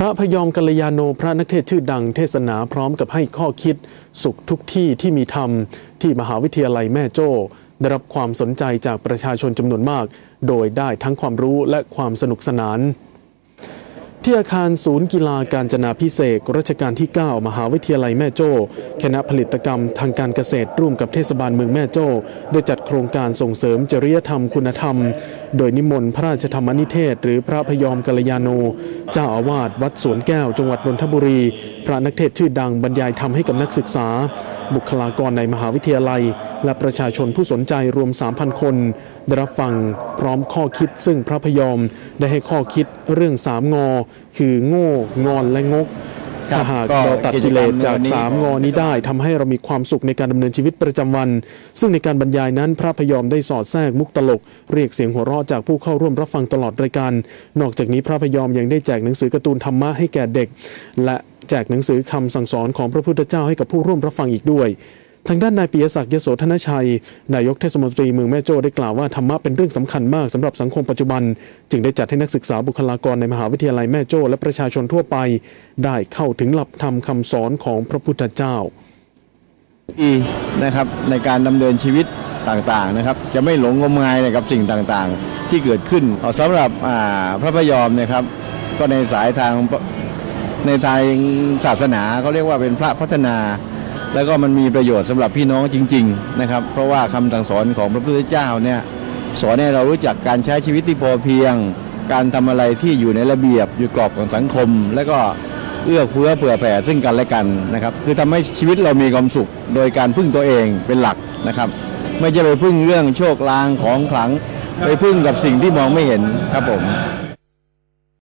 พระพยอมกัลยาโนพระนักเทศชื่อดังเทศนาพร้อมกับให้ข้อคิด สุขทุกที่ที่มีธรรม ที่มหาวิทยาลัยแม่โจ้ ได้รับความสนใจจากประชาชนจำนวนมาก โดยได้ทั้งความรู้และความสนุกสนาน ที่อาคารศูนย์กีฬาการจนาพิเศษรัชกาลที่ 9 มหาวิทยาลัยแม่โจ้คณะผลิตกรรมทางการเกษตรร่วมกับเทศบาลเมืองแม่โจ้ ได้จัดโครงการส่งเสริมจริยธรรมคุณธรรม โดยนิมนต์พระราชธรรมนิเทศ หรือพระพยอมกัลยาโน เจ้าอาวาสวัดสวนแก้ว จังหวัดนนทบุรี พระนักเทศชื่อดังบรรยายธรรมให้กับนักศึกษา บุคลากรในมหาวิทยาลัย และประชาชนผู้สนใจรวม 3,000 คนได้รับฟังพร้อมข้อคิดซึ่งพระพยอมได้ให้ข้อคิดเรื่องสามงอคือโง่งอนและงกครับถ้าหากก็เราตัดกิเลสจากกิจกรรมในวันนี้สามงอนี้ได้ทำให้เรามีความสุขในการดำเนินชีวิตประจำวัน ซึ่งในการบรรยายนั้นพระพยอมได้สอดแทรกมุกตลก เรียกเสียงหัวเราะจากผู้เข้าร่วมรับฟังตลอดรายการ นอกจากนี้พระพยอมยังได้แจกหนังสือการ์ตูนธรรมะให้แก่เด็ก และแจกหนังสือคำสั่งสอนของพระพุทธเจ้าให้กับผู้ร่วมรับฟังอีกด้วย ทางด้านนายปิยศักดิ์ยโสธนชัย นายกเทศมนตรีเมืองแม่โจ้ได้กล่าวว่าธรรมะเป็นเรื่องสำคัญมากสำหรับสังคมปัจจุบัน จึงได้จัดให้นักศึกษาบุคลากรในมหาวิทยาลัยแม่โจ้และประชาชนทั่วไป ได้เข้าถึงหลักธรรมคำสอนของพระพุทธเจ้าดีนะครับในการดำเนินชีวิตต่างๆนะครับจะไม่หลงงมงายในกับสิ่งต่างๆ ที่เกิดขึ้นเอาสำหรับพระพยอมนะครับ ก็ในสายทางในทางศาสนาเขาเรียกว่าเป็นพระพัฒนา แล้วก็มันมีประโยชน์สำหรับพี่น้องจริง ๆนะครับ เพราะว่าคำสั่งสอนของพระพุทธเจ้าเนี่ยสอนให้เรารู้จักการใช้ชีวิตที่พอเพียง การทำอะไรที่อยู่ในระเบียบอยู่กรอบของสังคม แล้วก็เอื้อเฟื้อเผื่อแผ่ซึ่งกันและกันนะครับ คือทำให้ชีวิตเรามีความสุข โดยการพึ่งตัวเองเป็นหลักนะครับ ไม่ใช่ไปพึ่งเรื่องโชคลางของขลังไปพึ่งกับสิ่งที่มองไม่เห็นครับผม